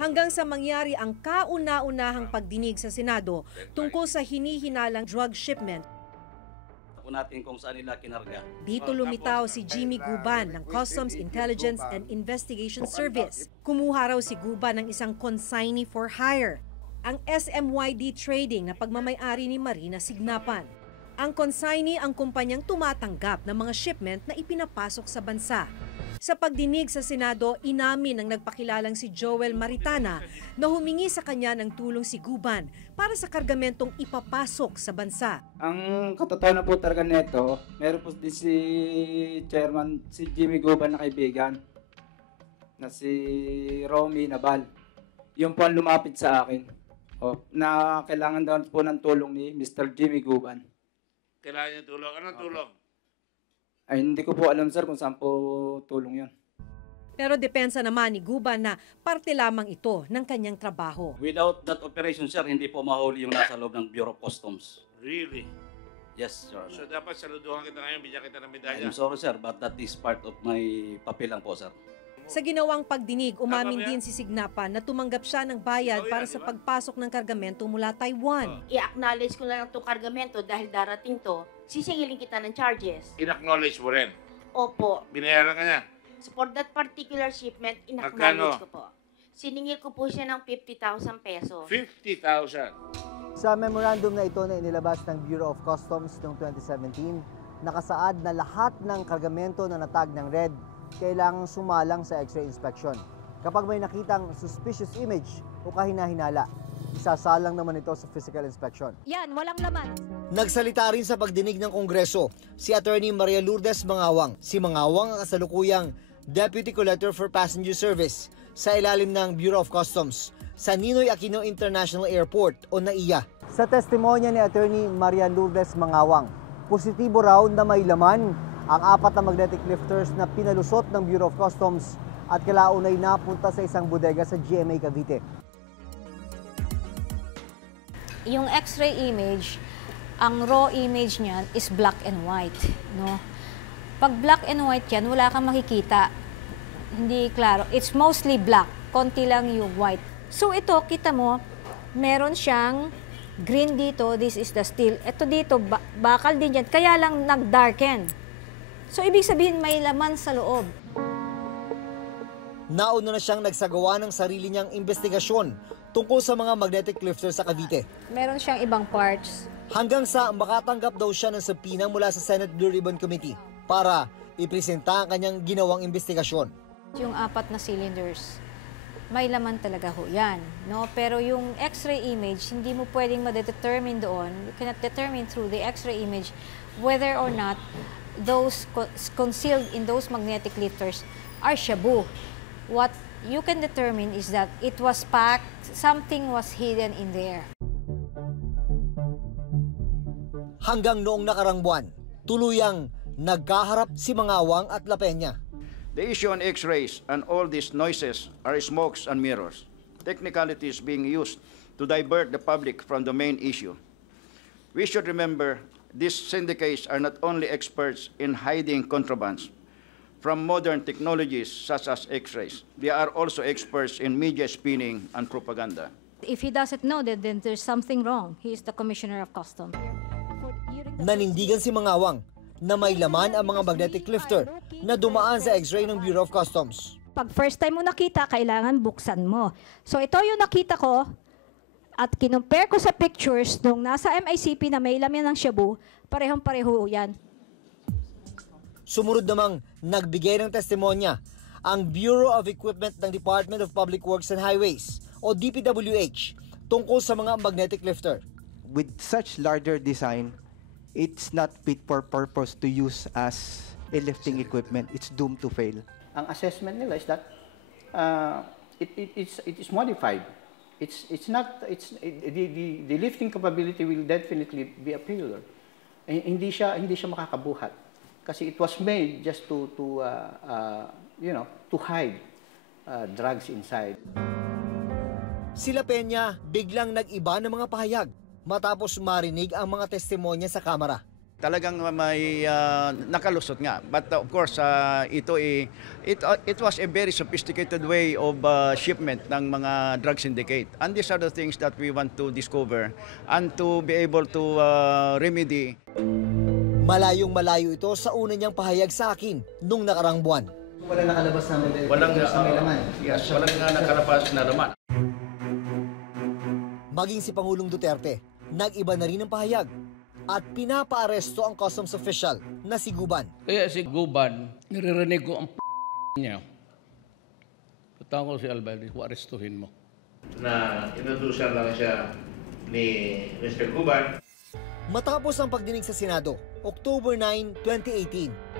hanggang sa mangyari ang kauna-unahang pagdinig sa Senado tungkol sa hinihinalang drug shipment. Natin kung saan nila kinarga. Dito lumitaw si Jimmy Guban ng Customs Intelligence and Investigation Service. Kumuha raw si Guban ng isang consignee for hire, ang SMYD Trading na pagmamay-ari ni Marina Signapan. Ang consignee ang kumpanyang tumatanggap ng mga shipment na ipinapasok sa bansa. Sa pagdinig sa Senado, inamin ng nagpakilalang si Joel Maritana na humingi sa kanya ng tulong si Guban para sa kargamentong ipapasok sa bansa. Ang katotohanan po talaga nito, meron po din si Chairman, si Jimmy Guban na kaibigan, na si Romy Nabal. Yung po ang lumapit sa akin, na kailangan daw po ng tulong ni Mr. Jimmy Guban. Kailangan niya tulong? Anong tulong? Ay, hindi ko po alam, sir, kung saan po tulong yun. Pero depensa naman ni Guban na parte lamang ito ng kanyang trabaho. Without that operation, sir, hindi po mahuli yung nasa loob ng Bureau of Customs. Really? Yes, Your Honor. So dapat saluduhan kita ngayon, bigyan kita ng medalya. I'm sorry, sir, but that is part of my papel lang po, sir. Sa ginawang pagdinig, umamin din si Signapan na tumanggap siya ng bayad para sa pagpasok ng kargamento mula Taiwan. I-acknowledge ko lang itong kargamento dahil darating to, sisingilin kita ng charges. In-acknowledge mo rin? Opo. Binayaran ka niya? So for that particular shipment, in-acknowledge Magkano? ko po. Siningil ko po siya ng 50,000 pesos. 50,000? Sa memorandum na ito na inilabas ng Bureau of Customs noong 2017, nakasaad na lahat ng kargamento na natag ng red kailangang sumalang sa X-ray inspection. Kapag may nakitang suspicious image o kahinahinala, isasalang naman ito sa physical inspection. Yan, walang laman. Nagsalita rin sa pagdinig ng Kongreso si Attorney Maria Lourdes Mangawang. Si Mangawang ang kasalukuyang Deputy Collector for Passenger Service sa ilalim ng Bureau of Customs sa Ninoy Aquino International Airport o NAIA. Sa testimonya ni Attorney Maria Lourdes Mangawang, positibo raw na may laman ang 4 na magnetic lifters na pinalusot ng Bureau of Customs at kalaunay napunta sa isang bodega sa GMA Cavite. Yung X-ray image, ang raw image niyan is black and white, no? Pag black and white yan, wala kang makikita. Hindi klaro. It's mostly black. Konti lang yung white. So ito, kita mo, meron siyang green dito. This is the steel. Ito dito, bakal din yan. Kaya lang nag-darken. So ibig sabihin may laman sa loob. Nauna na siyang nagsagawa ng sarili niyang investigasyon tungkol sa mga magnetic lifters sa Cavite. Meron siyang ibang parts. Hanggang sa makatanggap daw siya ng subpoena mula sa Senate Blue Ribbon Committee para ipresenta ang kanyang ginawang investigasyon. Yung 4 na cylinders, may laman talaga ho yan. No? Pero yung X-ray image, hindi mo pwedeng ma-determine doon. You cannot determine through the X-ray image whether or not those concealed in those magnetic lifters are shabu. What you can determine is that it was packed, something was hidden in there. Hanggang noong nakarang buwan, tuluyang nagkaharap si Mangawang at La Peña. The issue on X-rays and all these noises are smokes and mirrors, technicalities being used to divert the public from the main issue. We should remember these syndicates are not only experts in hiding contrabands from modern technologies such as X-rays. They are also experts in media spinning and propaganda. If he doesn't know that, then there's something wrong. He is the Commissioner of Customs. Nanindigan si Mangawang na may laman ang mga magnetic lifter na dumaan sa X-ray ng Bureau of Customs. Pag first time mo nakita, kailangan buksan mo. So ito yung nakita ko at kinumpare ko sa pictures nung nasa MICP na may laman ng shabu, parehong-pareho yan. Sumunod namang nagbigay ng testimonya ang Bureau of Equipment ng Department of Public Works and Highways o DPWH tungkol sa mga magnetic lifter. With such larger design, it's not fit for purpose to use as a lifting equipment. It's doomed to fail. Ang assessment nila is that it is modified. The lifting capability will definitely be a failure. Hindi siya makakabuhat kasi it was made just to hide drugs inside. Si La Peña biglang nag-iba ng mga pahayag matapos marinig ang mga testimonya sa kamera. Talagang may nakalusot nga. But of course, it was a very sophisticated way of shipment ng mga drug syndicate. And these are the things that we want to discover and to be able to remedy. Malayong malayo ito sa una niyang pahayag sa akin nung nakarang buwan. Wala nakalabas na Walang may laman. Yes, walang nakalabas na laman. Maging si Pangulong Duterte, nag-iba na rin ang pahayag at pinapaaresto ang customs official na si Guban. Kaya si Guban, niririnig ko ang niya. Patawag ko si Albalde, arestuhin mo. Na inutusan lang siya ni Mr. Guban. Matapos ang pagdinig sa Senado, October 9, 2018,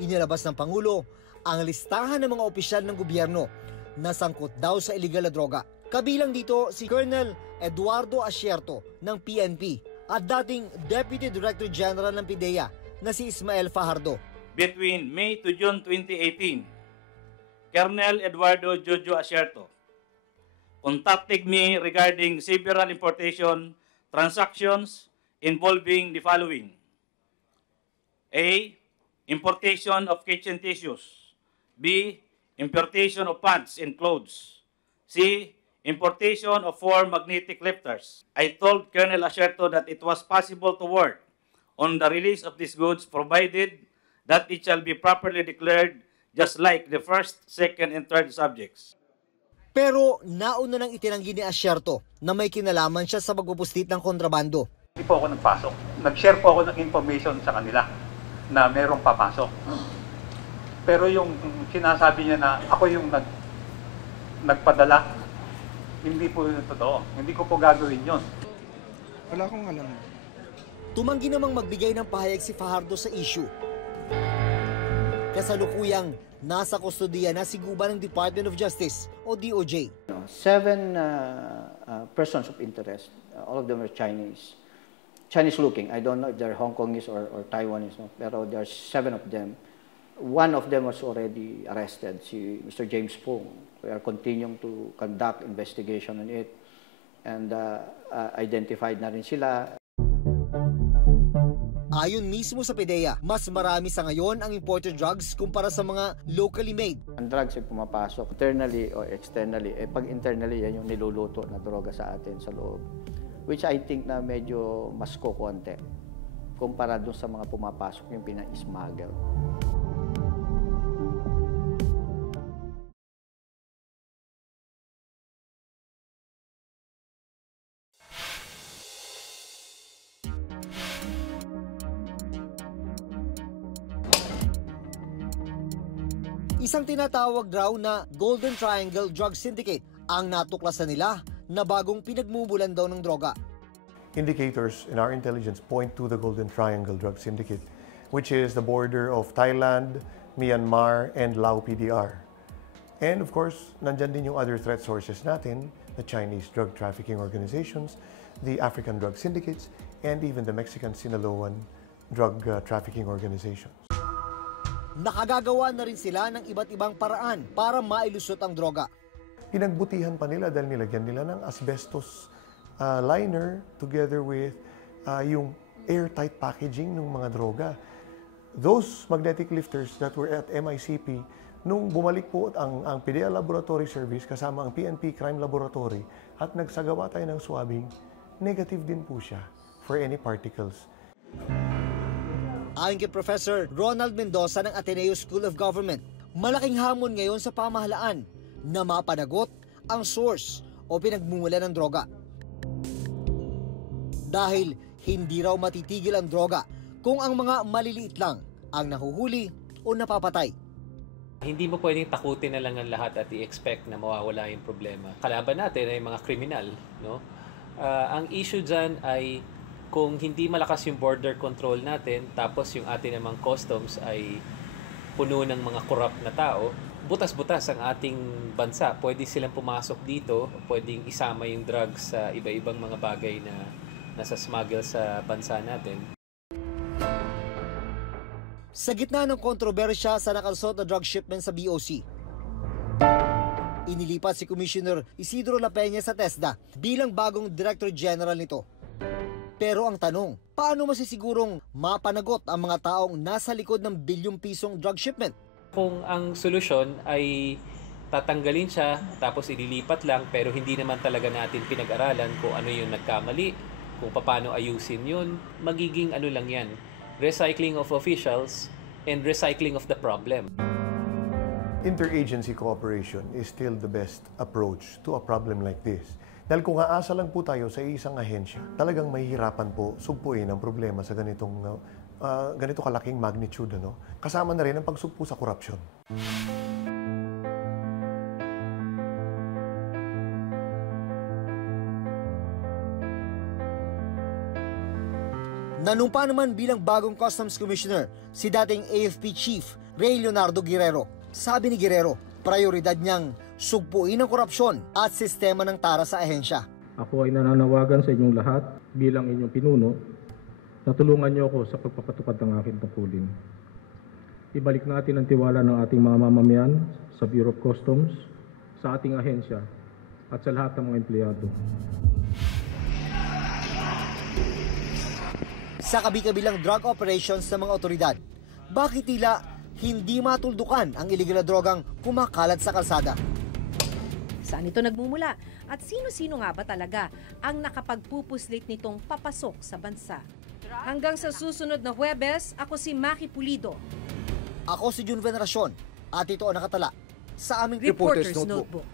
inilabas ng Pangulo ang listahan ng mga opisyal ng gobyerno na sangkot daw sa iligal na droga. Kabilang dito si Colonel Eduardo Asierto ng PNP at dating Deputy Director General ng PIDEA na si Ismael Fajardo. Between May to June 2018, Colonel Eduardo Jojo Asierto contacted me regarding several importation transactions involving the following: A. Importation of kitchen tissues. B. Importation of pants and clothes. C. Importation of 4 magnetic lifters. I told Colonel Asierto that it was possible to work on the release of these goods provided that it shall be properly declared just like the first, second, and third subjects. Pero nauna nang itinanggi ni Asierto na may kinalaman siya sa pagpupuslit ng kontrabando. Hindi po ako nagpasok. Nag-share po ako ng information sa kanila na merong papasok. Pero yung sinasabi niya na ako yung nagpadala, hindi po yun totoo. Hindi ko po gagawin yun. Wala akong alam. Tumanggi namang magbigay ng pahayag si Fajardo sa issue. Kasalukuyang nasa kustodiya na si Guban ng Department of Justice o DOJ. 7 persons of interest. All of them are Chinese. Chinese looking. I don't know if they're Hong Kongese or Taiwanese. No? Pero there are 7 of them. One of them was already arrested, si Mr. James Pong. We are continuing to conduct investigation on it and identified na rin sila. Ayon mismo sa PIDEA, mas marami sa ngayon ang imported drugs kumpara sa mga locally made. Ang drugs ay pumapasok internally or externally. Pag internally, yan yung niluluto na droga sa atin sa loob. Which I think na medyo mas kukonti kumpara doon sa mga pumapasok yung pina-smuggle. Isang tinatawag raw na Golden Triangle Drug Syndicate ang natuklasan nila na bagong pinagmumulan daw ng droga. Indicators in our intelligence point to the Golden Triangle Drug Syndicate, which is the border of Thailand, Myanmar, and Lao PDR. And of course, nandyan din yung other threat sources natin, the Chinese drug trafficking organizations, the African drug syndicates, and even the Mexican Sinaloan drug trafficking organizations. Nakagagawa na rin sila ng iba't ibang paraan para mailusot ang droga. Pinagbutihan pa nila dahil nilagyan nila ng asbestos liner together with yung airtight packaging ng mga droga. Those magnetic lifters that were at MICP, nung bumalik po ang PIDEA Laboratory Service kasama ang PNP Crime Laboratory at nagsagawa tayo ng swabbing, negative din po siya for any particles. Ayon kay Professor Ronald Mendoza ng Ateneo School of Government, malaking hamon ngayon sa pamahalaan na mapanagot ang source o pinagmumulan ng droga. Dahil hindi raw matitigil ang droga kung ang mga maliliit lang ang nahuhuli o napapatay. Hindi mo pwedeng takutin na lang ang lahat at i-expect na mawawala yung problema. Kalaban natin ay mga kriminal, no? Ang issue dyan ay kung hindi malakas yung border control natin, tapos yung atin namang customs ay puno ng mga corrupt na tao, butas-butas ang ating bansa. Pwede silang pumasok dito, pwedeng isama yung drugs sa iba-ibang mga bagay na nasa smuggle sa bansa natin. Sa gitna ng kontrobersya sa nakalusot na drug shipment sa BOC, inilipat si Commissioner Isidro La Peña sa TESDA bilang bagong Director General nito. Pero ang tanong, paano masisigurong mapanagot ang mga taong nasa likod ng bilyong pisong drug shipment? Kung ang solusyon ay tatanggalin siya tapos ililipat lang pero hindi naman talaga natin pinag-aralan kung ano yung nagkamali, kung paano ayusin yun, magiging ano lang yan, recycling of officials and recycling of the problem. Interagency cooperation is still the best approach to a problem like this. Dahil kung aasa lang po tayo sa isang ahensya, talagang mahihirapan po sugpuin ang problema sa ganito kalaking magnitude. Kasama na rin ang pagsugpo sa korupsyon. Nanumpa naman bilang bagong Customs Commissioner si dating AFP Chief Ray Leonardo Guerrero. Sabi ni Guerrero, prioridad niyang sugpuin ang korupsyon at sistema ng tara sa ahensya. Ako ay nananawagan sa inyong lahat bilang inyong pinuno na tulungan niyo ako sa pagpapatupad ng aking tungkulin. Ibalik natin ang tiwala ng ating mga mamamayan sa Bureau of Customs, sa ating ahensya at sa lahat ng mga empleyado. Sa kabi-kabilang drug operations ng mga otoridad, bakit tila hindi matuldukan ang illegal na drogang kumakalat sa kalsada? Saan ito nagmumula? At sino-sino nga ba talaga ang nakapagpupuslit nitong papasok sa bansa? Hanggang sa susunod na Huwebes, ako si Maki Pulido. Ako si Jun Veneracion at ito ang nakatala sa aming Reporter's Notebook.